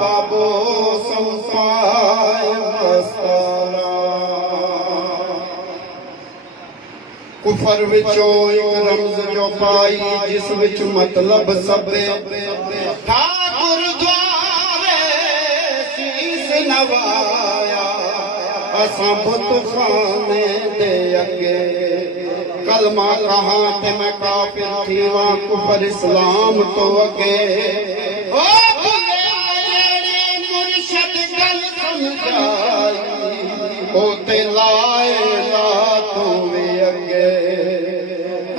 बाबो संसाय मस्ताना कुफर विचों एक रमज जो पाई जिस विच मतलब सबे ठाकुर द्वारे शीस नवाया असां बुत खाने दे अगे कलमा कहां ते मैं काफिर थी वहां कुफर इस्लाम तो अगे होते लाए ला तुवे अगे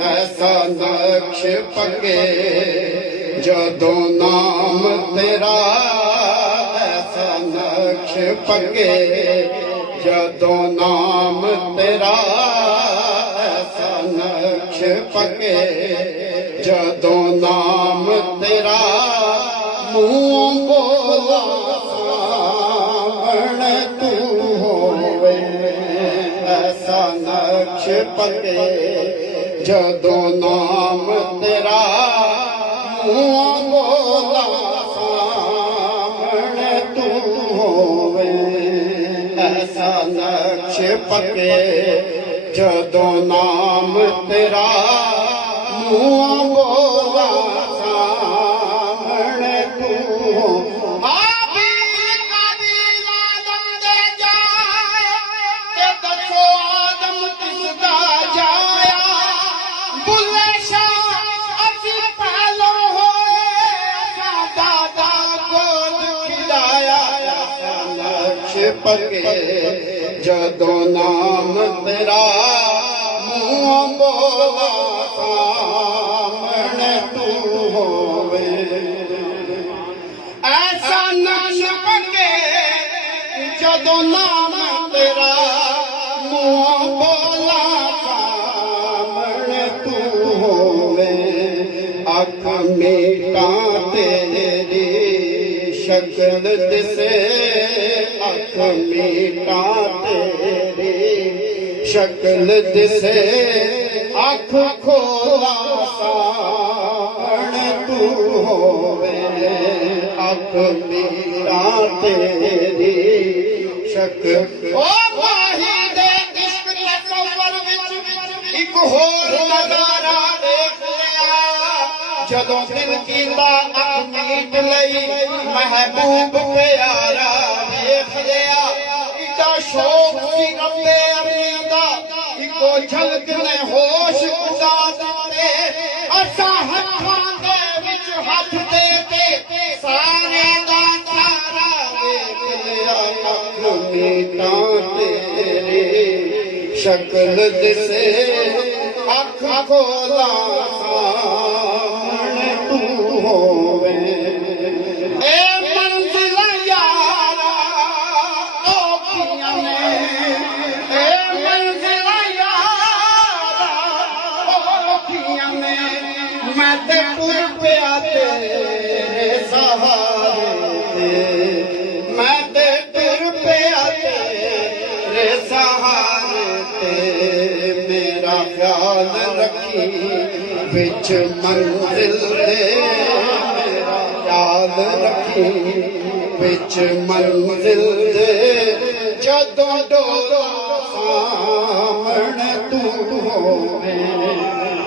ऐसा नक्श पके जदों नाम तेरा ऐसा नक्श पके जदों नाम तेरा ऐसा नक्श पके जदों नाम तेरा मुंह बोला नक्श पके जदों नाम तेरा मुंह बोला सामने तू होवे ऐसा नक्श पके जदों नाम तेरा मुंह बोला सामने तू हो पके जदों नाम तेरा मुंह बोला सामने तू होवे ऐसा नक्श पके जदों नाम तेरा मुंह बोला सामने तू होवे अख मीटा तेरी शक्ल दिसे अख मीटा तेरी शक्ल दिसे अख खोला सामने तू होवे अख मीटा तेरी शक्ल ओ वाही दे इश्क तसव्वुर विच इक होर नज़ारा देख लिया जदों दिल कीता अख मीट लई महबूब प्यारा शौक सी रब्बे अमीदा इको झलक ने होश उड़ा दिते असां हत्थां दे विच हथ दे के सारे दा सारा देख लिया अख मीटा तेरी शक्ल दिसे अख खोला सामने तू होवे मैं ते टुर पिया तेरे सहारे मैं ते टुर पिया तेरे सहारे मेरा ख्याल रखी विच मंजिल दे मेरा ख्याल रखी विच मंजिल दे जदों डोला सामने तू होवे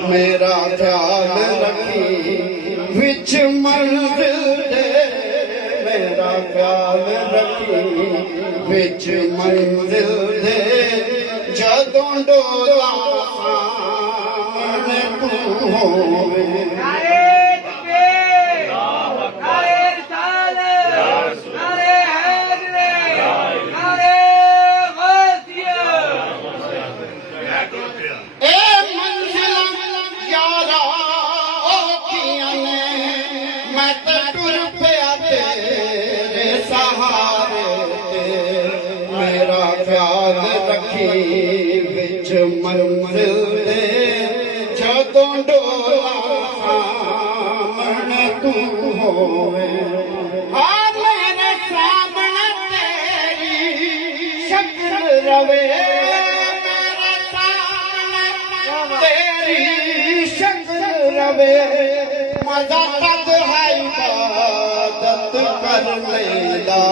मेरा ख्याल रखी विच मंजिल दे मेरा ख्याल रखी विच मंजिल दे जदों डोला सामने तू होवे डोला सामने तू होवे हाँ मेरे सामने तेरी शक्ल रवे मेरे सामने तेरी शक्ल रवे मजा तद है इबादत करने दा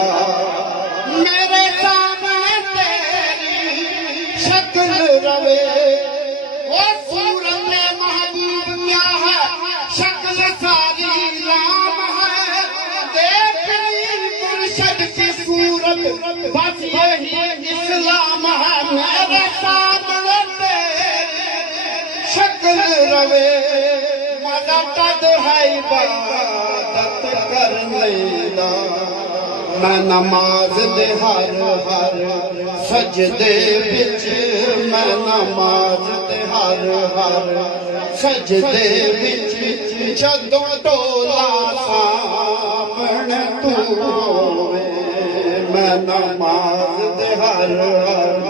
मेरे सामने तेरी शक्ल रवे वो सूरत महबूब क्या है शक्ल सारी नाम है देखनी मुर्शद की सूरत बस यही इस्लाम है मेरे सामने तेरी शक्ल रवे मजा तद है इबादत करने दा मैं नमाज दे हर हर सजदे विच मैं नमाज दे हर हर सजदे विच जदों टोला सामने तू होवे मैं नमाज दे हर हर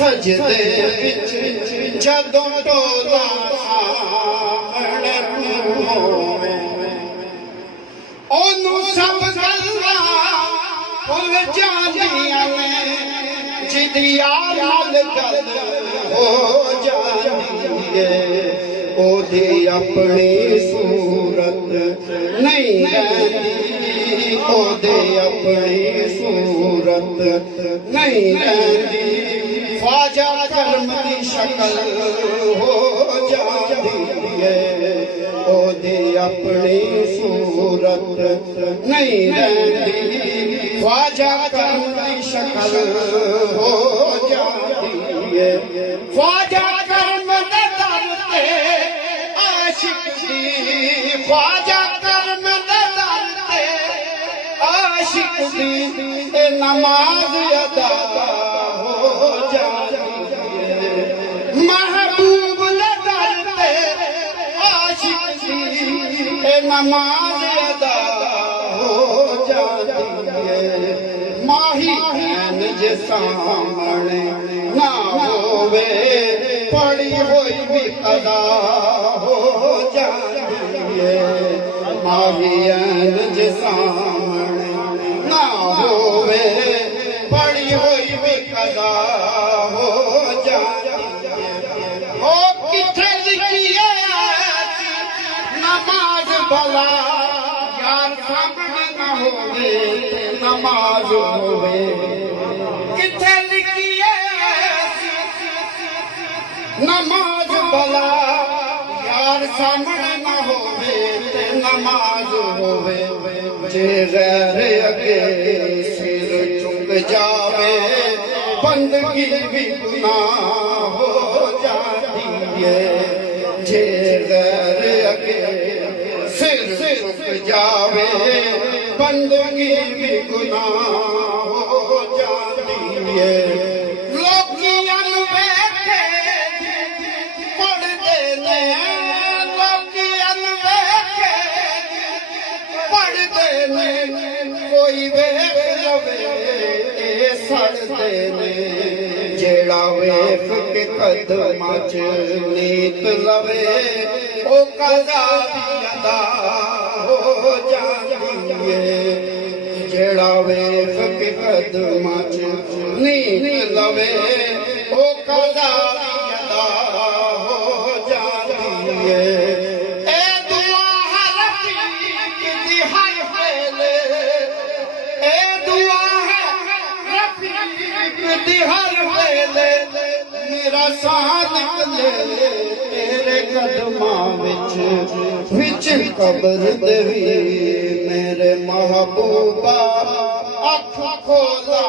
सजदे विच जदों टोला सामने तू होवे ओनू सब गल्लां भुल जांदियां ने जिदी यार नाल गल हो जांदी है ओदी अपनी सूरत नहीं रहंदी ओदी अपनी सूरत नहीं रहंदी ख्वाजा कर्म दी शक्ल हो जांदी है ओदी अपनी सूरत नहीं रहंदी ख्वाजा कर्म की शक्ल हो जाती है ख्वाजा कर्म दे दर ते आशिक दी ख्वाजा कर्म दे दर ते आशिक दी नमाज अदा हो जाती है महबूब दे दर ते आशिक दी नमाज अदा हो जाती है माही हैन जे सामने ना होवे पड़ी होई भी कदा हो जाती है माही हैन जे सामने ना होवे पड़ी होई भी कदा हो जाती है हो किथे लिखी है नमाज भला यार सामने ना होवे नमाज होवे किथे लिखी है नमाज भला यार सामने ना होवे नमाज होवे जे गैर अगे सिर झुक जावे बंदगी भी गुनाह हो जाती है जे गैर अगे सिर झुक जावे बंदगी भी गुनाह हो जाती है लोकियन बैठे पढ़ते ने लोकियन बैठे पढ़ते ने कोई वेख लवे सड़ते ने जेड़ा वेख के कदमां च नीत लवे ओ कदा दी अदा हो जाती है जेड़ा वेख के कदमां च नीत लवे ओ कदा दी अदा हो जाती है ए दुआ है रफीक दी हर वेले ए दुआ है रफीक दी हर वेले मेरा साथ निकले तेरे कदमां विच कब्र देवी मेरे महबूबा अख खोला